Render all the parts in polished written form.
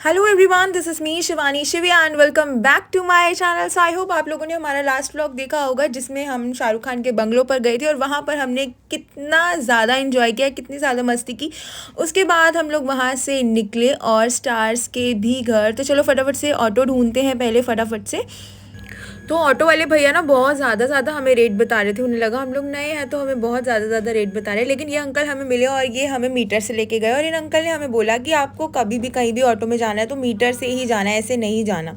Hello everyone, this is me Shivani Shivia and welcome back to my channel. So I hope आप लोगों ने हमारा last vlog देखा होगा जिसमें हम शाहरुख खान के बंगलों पर गए थे और वहाँ पर हमने कितना ज़्यादा एंजॉय किया, कितनी ज़्यादा मस्ती की। उसके बाद हम लोग वहाँ से निकले और स्टार्स के भी घर। तो चलो फटाफट से ऑटो ढूंढते हैं पहले फटाफट से। तो ऑटो वाले भैया ना बहुत ज़्यादा हमें रेट बता रहे थे। उन्हें लगा हम लोग नए हैं तो हमें बहुत ज़्यादा रेट बता रहे हैं, लेकिन ये अंकल हमें मिले और ये हमें मीटर से लेके गए। और इन अंकल ने हमें बोला कि आपको कभी भी कहीं भी ऑटो में जाना है तो मीटर से ही जाना है, ऐसे नहीं जाना।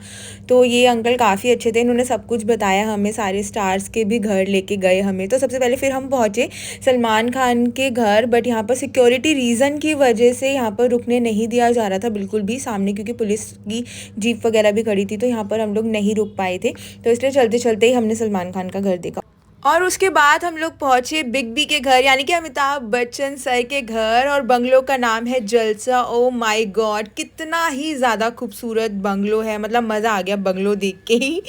तो ये अंकल काफ़ी अच्छे थे, इन्होंने सब कुछ बताया हमें, सारे स्टार्स के भी घर लेके गए हमें। तो सबसे पहले फिर हम पहुँचे सलमान खान के घर, बट यहाँ पर सिक्योरिटी रीज़न की वजह से यहाँ पर रुकने नहीं दिया जा रहा था बिल्कुल भी सामने, क्योंकि पुलिस की जीप वगैरह भी खड़ी थी, तो यहाँ पर हम लोग नहीं रुक पाए थे। तो इसलिए चलते चलते ही हमने सलमान खान का घर देखा और उसके बाद हम लोग पहुंचे बिग बी के घर, यानी कि अमिताभ बच्चन सर के घर। और बंगलो का नाम है जलसा। ओ माय गॉड, कितना ही ज़्यादा खूबसूरत बंगलो है, मतलब मज़ा आ गया बंगलो देख के ही।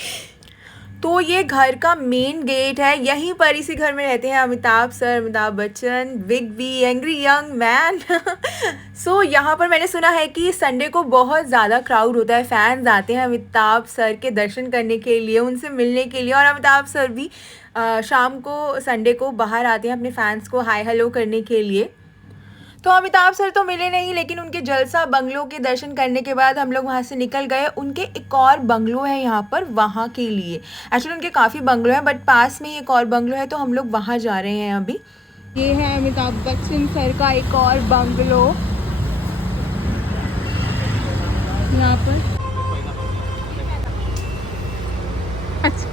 तो ये घर का मेन गेट है, यहीं पर इसी घर में रहते हैं Amitabh sir, Amitabh Bachchan, big B, angry young man. So यहाँ पर मैंने सुना है कि संडे को बहुत ज़्यादा क्राउड होता है, फैंस आते हैं अमिताभ सर के दर्शन करने के लिए, उनसे मिलने के लिए। और अमिताभ सर भी शाम को संडे को बाहर आते हैं अपने फैंस को हाय हेलो करने के लिए। तो अमिताभ सर तो मिले नहीं, लेकिन उनके जलसा बंगलो के दर्शन करने के बाद हम लोग वहाँ से निकल गए। उनके एक और बंगलो है यहाँ पर, वहाँ के लिए। एक्चुअली उनके काफ़ी बंगलो हैं, बट पास में एक और बंगलो है, तो हम लोग वहाँ जा रहे हैं अभी। ये है अमिताभ बच्चन सर का एक और बंगलो यहाँ पर। अच्छा,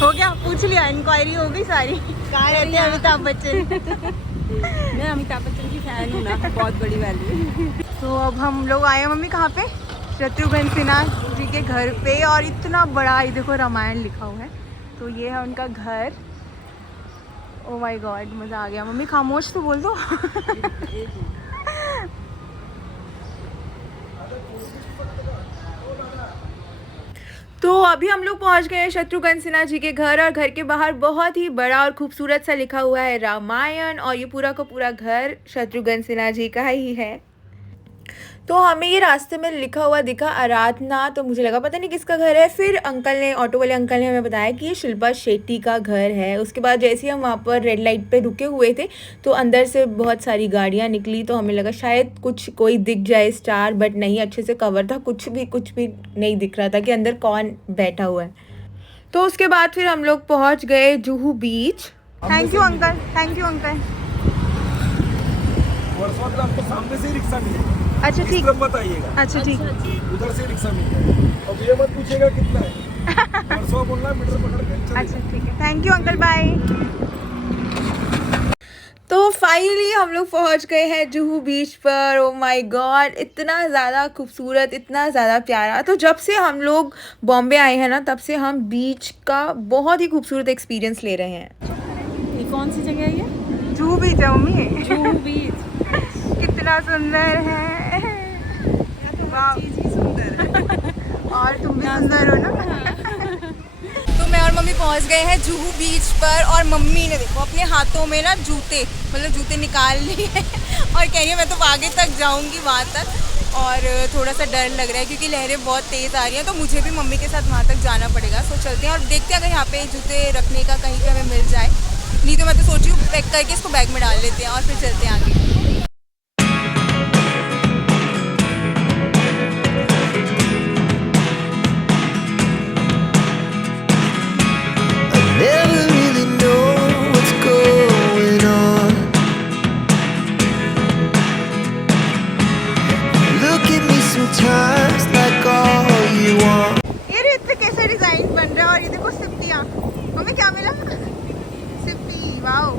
हो गया, पूछ लिया, इंक्वायरी हो गई सारी। कहाँ रहते हैं अमिताभ बच्चन? मैं अमिताभ बच्चन की फैन हूँ ना, बहुत बड़ी वैल्यू। तो अब हम लोग आए हैं, मम्मी कहाँ पे? शत्रुघ्न सिन्हा जी के घर पे। और इतना बड़ा, ये देखो रामायण लिखा हुआ है। तो ये है उनका घर। ओ माय गॉड, मज़ा आ गया। मम्मी खामोश तो बोल दो। तो अभी हम लोग पहुंच गए हैं शत्रुघ्न सिन्हा जी के घर, और घर के बाहर बहुत ही बड़ा और खूबसूरत सा लिखा हुआ है रामायण। और ये पूरा का पूरा घर शत्रुघ्न सिन्हा जी का ही है। तो हमें ये रास्ते में लिखा हुआ दिखा आराधना, तो मुझे लगा पता नहीं किसका घर है। फिर अंकल ने, ऑटो वाले अंकल ने हमें बताया कि ये शिल्पा शेट्टी का घर है। उसके बाद जैसे ही हम वहाँ पर रेड लाइट पे रुके हुए थे तो अंदर से बहुत सारी गाड़ियाँ निकली, तो हमें लगा शायद कुछ कोई दिख जाए स्टार, बट नहीं, अच्छे से कवर था, कुछ भी नहीं दिख रहा था कि अंदर कौन बैठा हुआ है। तो उसके बाद फिर हम लोग पहुँच गए Juhu beach. Thank you uncle, thank you uncle. आपको सामने से ही रिक्शा मिलेगा। अच्छा ठीक, मत आइएगा। अच्छा ठीक, उधर से रिक्शा मिलेगा। अब ये मत पूछेगा कितना है, परसों बोलना मीटर पकड़ के। अच्छा ठीक है, थैंक यू अंकल, बाय। तो फाइनली हम लोग पहुंच गए हैं जुहू बीच पर। ओ माय गॉड, इतना ज़्यादा खूबसूरत, इतना ज़्यादा प्यारा। तो जब से हम लोग बॉम्बे आए हैं ना, तब से हम बीच का बहुत ही खूबसूरत एक्सपीरियंस ले रहे हैं। ये कौन सी जगह है ये? जुहू बीच है मम्मी। जुहू बीच। कितना सुंदर है। वाह, चीज ही सुंदर है। और तुम भी सुंदर हो ना। तो मैं और मम्मी पहुंच गए हैं जुहू बीच पर, और मम्मी ने देखो अपने हाथों में ना जूते, मतलब जूते निकाल लिए और कह रही है मैं तो आगे तक जाऊंगी वहाँ तक। और थोड़ा सा डर लग रहा है क्योंकि लहरें बहुत तेज़ आ रही हैं, तो मुझे भी मम्मी के साथ वहाँ तक जाना पड़ेगा। सो चलते हैं और देखते हैं अगर यहाँ पे जूते रखने का कहीं पे हमें मिल जाए। नहीं तो मैं तो सोच रही हूँ पैक करके इसको बैग में डाल लेते हैं और फिर चलते हैं आगे। Never really know what's going on. Look at me sometimes like all you want. ये रेत पे कैसा डिजाइन बन रहा है, और ये देखो सिप्पियाँ। हमें क्या मिला? सिप्पी। वाओ,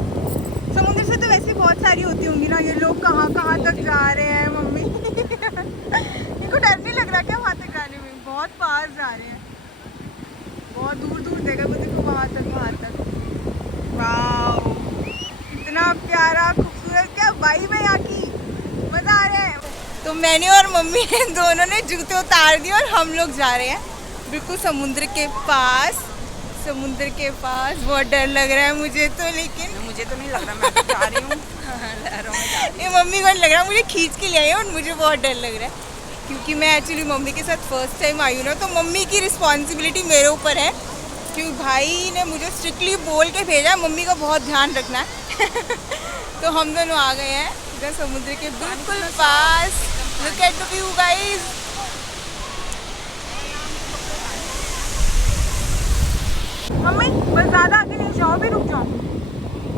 समुद्र से तो वैसे बहुत सारी होती होंगी ना। ये लोग कहाँ कहाँ तक जा रहे हैं मम्मी। इनको डर नहीं लग रहा क्या वहाँ तक जाने में? बहुत पास जा रहे हैं, बहुत दूर दूर जगह को देखो, वहाँ तक वहाँ तक। वाओ, इतना प्यारा खूबसूरत, क्या वाइब है यहाँ की, मज़ा आ रहा है। तो मैंने और मम्मी ने दोनों ने जूते उतार दिए और हम लोग जा रहे हैं बिल्कुल समुद्र के पास। समुद्र के पास बहुत डर लग रहा है मुझे तो, लेकिन मुझे तो नहीं लग रहा, मैं तो जा रही हूँ। ये मम्मी को नहीं लग रहा, मुझे खींच के ले आई है और मुझे बहुत डर लग रहा है क्योंकि मैं एक्चुअली मम्मी के साथ फर्स्ट टाइम आई हूँ ना, तो मम्मी की रिस्पॉन्सिबिलिटी मेरे ऊपर है क्योंकि भाई ने मुझे स्ट्रिक्टली बोल के भेजा मम्मी का बहुत ध्यान रखना है। तो हम दोनों आ गए हैं इधर समुद्र के बिल्कुल पास। Look at the view guys. Mummy बस ज़्यादा आगे नहीं जाओ, भी रुक जाओ,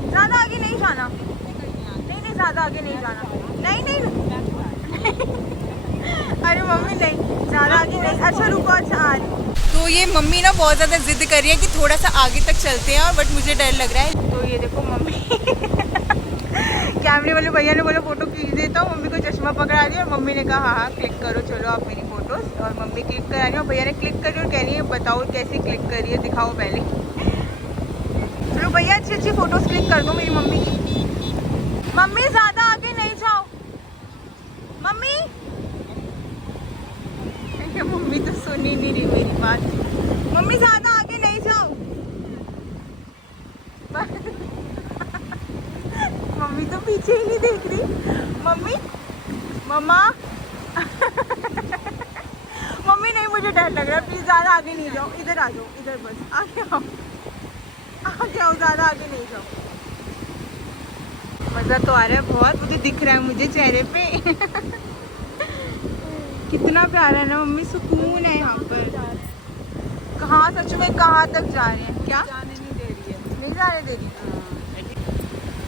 ज़्यादा आगे नहीं जाना, नहीं नहीं ज़्यादा आगे नहीं जाना, नहीं नहीं अरे मम्मी नहीं, ज़्यादा आगे नहीं, अच्छा रुको, अच्छा आ रही। तो ये मम्मी ना बहुत ज़्यादा जिद कर रही है कि थोड़ा सा आगे तक चलते हैं, और बट मुझे डर लग रहा है। तो ये देखो मम्मी कैमरे वाले भैया ने बोला फ़ोटो खींच देता हूँ, मम्मी को चश्मा पकड़ा दिया और मम्मी ने कहा हाँ हाँ क्लिक करो, चलो आप मेरी फ़ोटोज़। और मम्मी क्लिक करा रही है और भैया ने क्लिक करी और कह रही है बताओ कैसे क्लिक करी है, दिखाओ पहले। चलो भैया अच्छी अच्छी फ़ोटोज़ क्लिक कर दो मेरी मम्मी की। मम्मी ज़्यादा आगे नहीं जाओ, मम्मी। मम्मी तो सुन ही नहीं रही मेरी बात। मम्मी ज़्यादा आगे नहीं जाओ। मम्मी तो पीछे ही नहीं देख रही। मम्मी, मम्मा मम्मी नहीं, मुझे डर लग रहा है, प्लीज़ ज़्यादा आगे नहीं जाओ, इधर आ जाओ, इधर बस आगे आओ, आगे आओ, ज़्यादा आगे नहीं जाओ। मज़ा तो आ रहा है बहुत, मुझे दिख रहा है मुझे चेहरे पे कितना प्यारा है ना मम्मी, सुकून है यहाँ पर। कहाँ सच में कहाँ तक जा रहे हैं, क्या जाने नहीं दे रही है। नहीं जाने दे रही?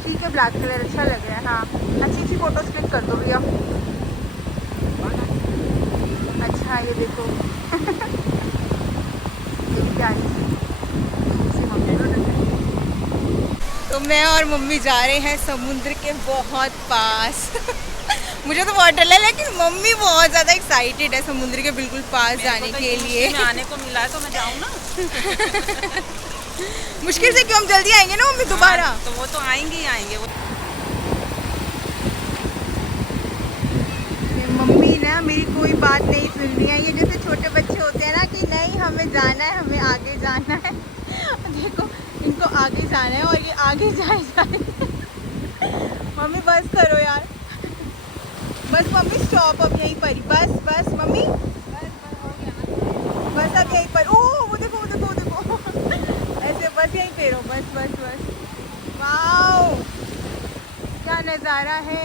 ठीक है, ब्लैक कलर अच्छा लग रहा है। हाँ अच्छी अच्छी फोटोज क्लिक कर दो भैया। अच्छा ये देखो ये प्यारी सी मम्मी। तो मैं और मम्मी जा रहे हैं समुद्र के बहुत पास। मुझे तो बहुत डर लगा, लेकिन मम्मी बहुत ज़्यादा एक्साइटेड है समुद्र के बिल्कुल पास जाने के लिए। आने को मिला है तो मैं जाऊँ ना। मुश्किल से क्यों, हम जल्दी आएंगे ना मम्मी दोबारा। तो वो तो आएंगे ही आएंगे वो। मम्मी ना मेरी कोई बात नहीं सुन रही है, ये जैसे छोटे बच्चे होते हैं ना कि नहीं हमें जाना है, हमें आगे जाना है। देखो इनको आगे जाना है और ये आगे जाए मम्मी बस करो यार, बस मम्मी स्टॉप अब यहीं पर ही, बस बस मम्मी बस अब यहीं पर। ओह वो देखो वो देखो वो देखो ऐसे बस यहीं पे रहो, बस बस बस। वाओ क्या नज़ारा है।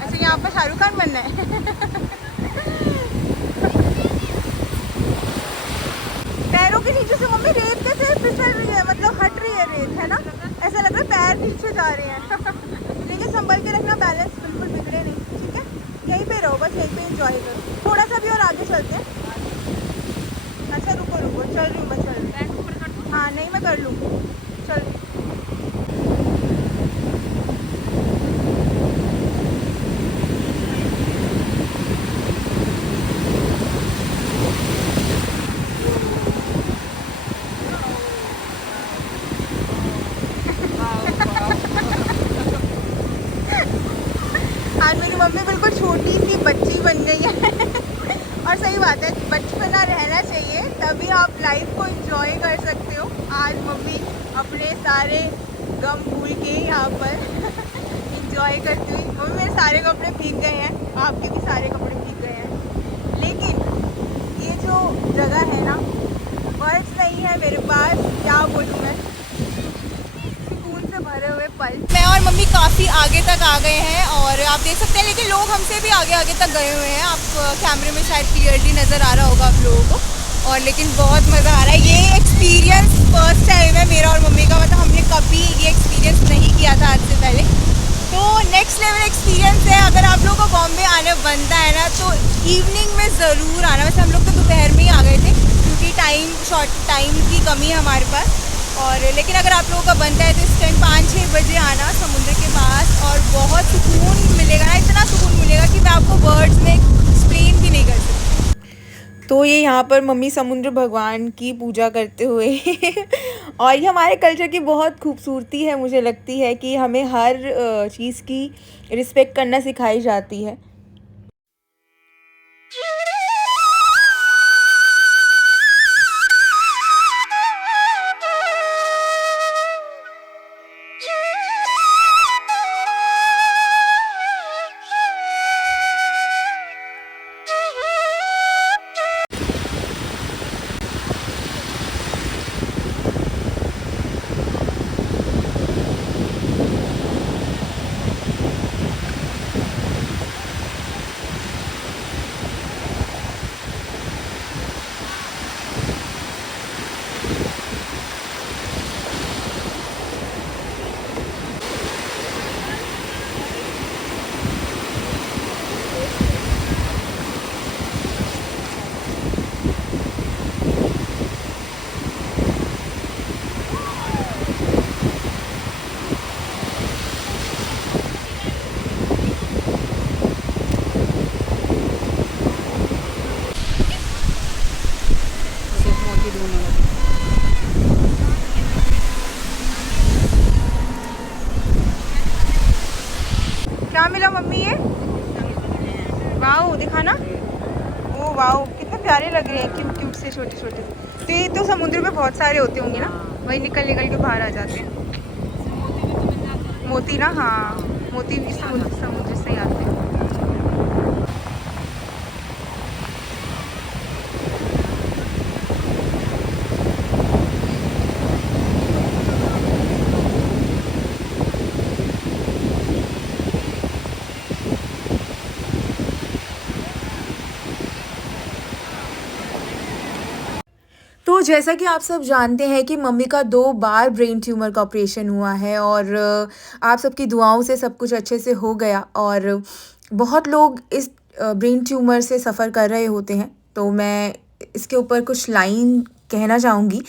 अच्छा यहाँ पर शाहरुख खान बनना है। पैरों के नीचे से मम्मी रेत कैसे फिसल रही है, मतलब हट रही है रेत, है ना, ऐसा लग रहा है पैर नीचे जा रहे हैं। लेकिन संभल के रखना, बैलेंस बिल्कुल बिगड़े नहीं, ठीक है, यहीं पे रहो, बस यहीं पे एंजॉय करो, थोड़ा सा भी और आगे चलते हैं। अच्छा रुको रुको, चल रही हूँ मैं, चल रही हूँ। हाँ नहीं मैं कर लूँगी, चल रही हूँ। आज मेरी मम्मी बिल्कुल छोटी सी बच्ची बन गई है। और सही बात है, बचपना रहना चाहिए, तभी आप लाइफ को एंजॉय कर सकते हो। आज मम्मी अपने सारे गम भूल के यहाँ पर एंजॉय करती हुई। मम्मी मेरे सारे कपड़े भीग गए हैं, आपके भी सारे कपड़े भीग गए हैं, लेकिन ये जो जगह है ना, वर्ड्स नहीं है मेरे पास, क्या बोलूँ मैं, सुकून से भरे हुए पल। मैं और मम्मी काफ़ी आगे तक आ गए हैं और आप देख सकते हैं, लेकिन लोग हमसे भी आगे आगे तक गए हुए हैं। आप कैमरे में शायद क्लियरली नज़र आ रहा होगा आप लोगों को। और लेकिन बहुत मज़ा आ रहा है, ये एक्सपीरियंस फर्स्ट टाइम है मेरा और मम्मी का, मतलब हमने कभी ये एक्सपीरियंस नहीं किया था आज से पहले। तो नेक्स्ट लेवल एक्सपीरियंस है। अगर आप लोगों को बॉम्बे आने बनता है ना, तो इवनिंग में ज़रूर आना। वैसे हम लोग तो दोपहर में ही आ गए थे क्योंकि शॉर्ट टाइम की कमी है हमारे पास। और लेकिन अगर आप लोगों का बनता है तो इस टाइम 5-6 बजे आना समुद्र के पास, और बहुत सुकून मिलेगा ना, इतना सुकून मिलेगा कि मैं आपको वर्ड्स में एक्सप्लेन भी नहीं कर सकती। तो ये यहाँ पर मम्मी समुद्र भगवान की पूजा करते हुए और ये हमारे कल्चर की बहुत खूबसूरती है, मुझे लगती है कि हमें हर चीज़ की रिस्पेक्ट करना सिखाई जाती है। क्या मिला मम्मी ये? वाओ दिखाना। ओ वाओ कितने प्यारे लग रहे हैं, क्यूट क्यूट से छोटे छोटे। तो ये तो समुद्र में बहुत सारे होते होंगे ना, वही निकल निकल के बाहर आ जाते हैं। मोती ना, हाँ मोती भी समुद्र से ही आते हैं। तो जैसा कि आप सब जानते हैं कि मम्मी का 2 बार ब्रेन ट्यूमर का ऑपरेशन हुआ है और आप सबकी दुआओं से सब कुछ अच्छे से हो गया और बहुत लोग इस ब्रेन ट्यूमर से सफ़र कर रहे होते हैं। तो मैं इसके ऊपर कुछ लाइन कहना चाहूँगी।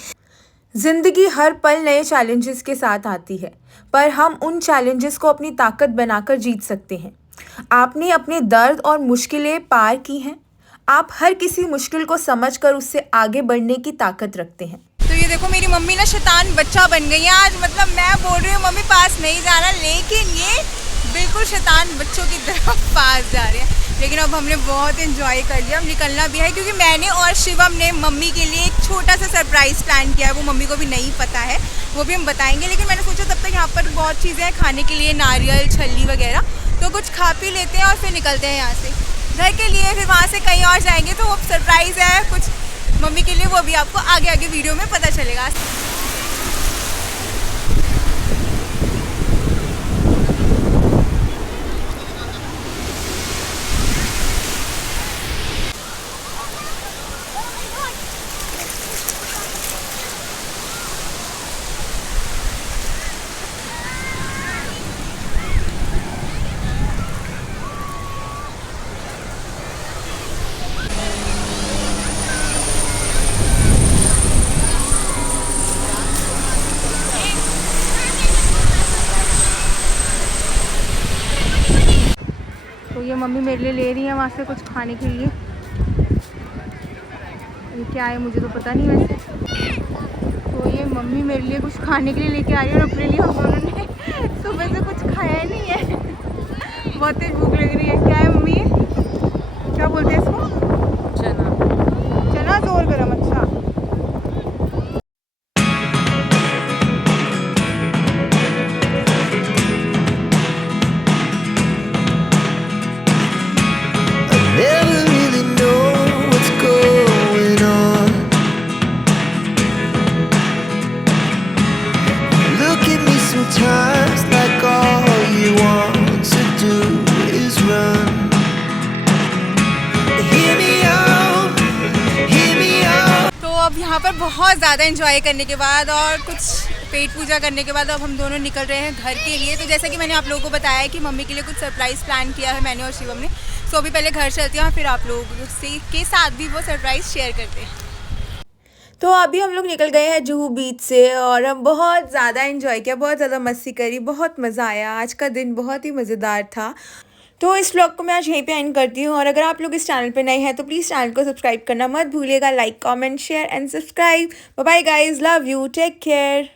ज़िंदगी हर पल नए चैलेंजेस के साथ आती है, पर हम उन चैलेंजेस को अपनी ताकत बनाकर जीत सकते हैं। आपने अपने दर्द और मुश्किलें पार की हैं। आप हर किसी मुश्किल को समझकर उससे आगे बढ़ने की ताकत रखते हैं। तो ये देखो मेरी मम्मी ना शैतान बच्चा बन गई है आज। मतलब मैं बोल रही हूँ मम्मी पास नहीं जाना, लेकिन ये बिल्कुल शैतान बच्चों की तरफ पास जा रहे हैं। लेकिन अब हमने बहुत एंजॉय कर लिया, अब निकलना भी है क्योंकि मैंने और शिवम ने मम्मी के लिए एक छोटा सा सरप्राइज़ प्लान किया है। वो मम्मी को भी नहीं पता है, वो भी हम बताएंगे। लेकिन मैंने सोचा तब तक यहाँ पर बहुत चीज़ें हैं खाने के लिए, नारियल छल्ली वगैरह, तो कुछ खा पी लेते हैं और फिर निकलते हैं यहाँ से घर के लिए। फिर वहाँ से कहीं और जाएंगे, तो वो सरप्राइज़ है कुछ मम्मी के लिए, वो भी आपको आगे आगे वीडियो में पता चलेगा। तो ये मम्मी मेरे लिए ले रही है वहाँ से कुछ खाने के लिए। ये क्या है मुझे तो पता नहीं वैसे। तो ये मम्मी मेरे लिए कुछ खाने के लिए लेके आ रही है और अपने लिए हम दोनों ने सुबह से कुछ खाया ही नहीं है। बहुत तेज भूख लग रही है। क्या है मम्मी ये? क्या बोलते हैं इसको? चना। चना जोर गरम। अच्छा Never really know what's going on. Look at me sometimes like all you want to do is run. Hear me out, hear me out. तो अब यहाँ पर बहुत ज़्यादा एंजॉय करने के बाद और कुछ पेट पूजा करने के बाद अब हम दोनों निकल रहे हैं घर के लिए। तो जैसा कि मैंने आप लोगों को बताया है कि मम्मी के लिए कुछ सरप्राइज़ प्लान किया है मैंने और शिवम ने। तो अभी पहले घर चलते हैं और फिर आप लोगों के साथ भी वो सरप्राइज़ शेयर करते हैं। तो अभी हम लोग निकल गए हैं जुहू बीच से और हम बहुत ज़्यादा एंजॉय किया, बहुत ज़्यादा मस्ती करी, बहुत मज़ा आया। आज का दिन बहुत ही मज़ेदार था। तो इस व्लॉग को मैं आज यहीं पे एंड करती हूँ और अगर आप लोग इस चैनल पे नए हैं तो प्लीज़ चैनल को सब्सक्राइब करना मत भूलिएगा। Like comment share and subscribe. Bye bye guys, love you, take care.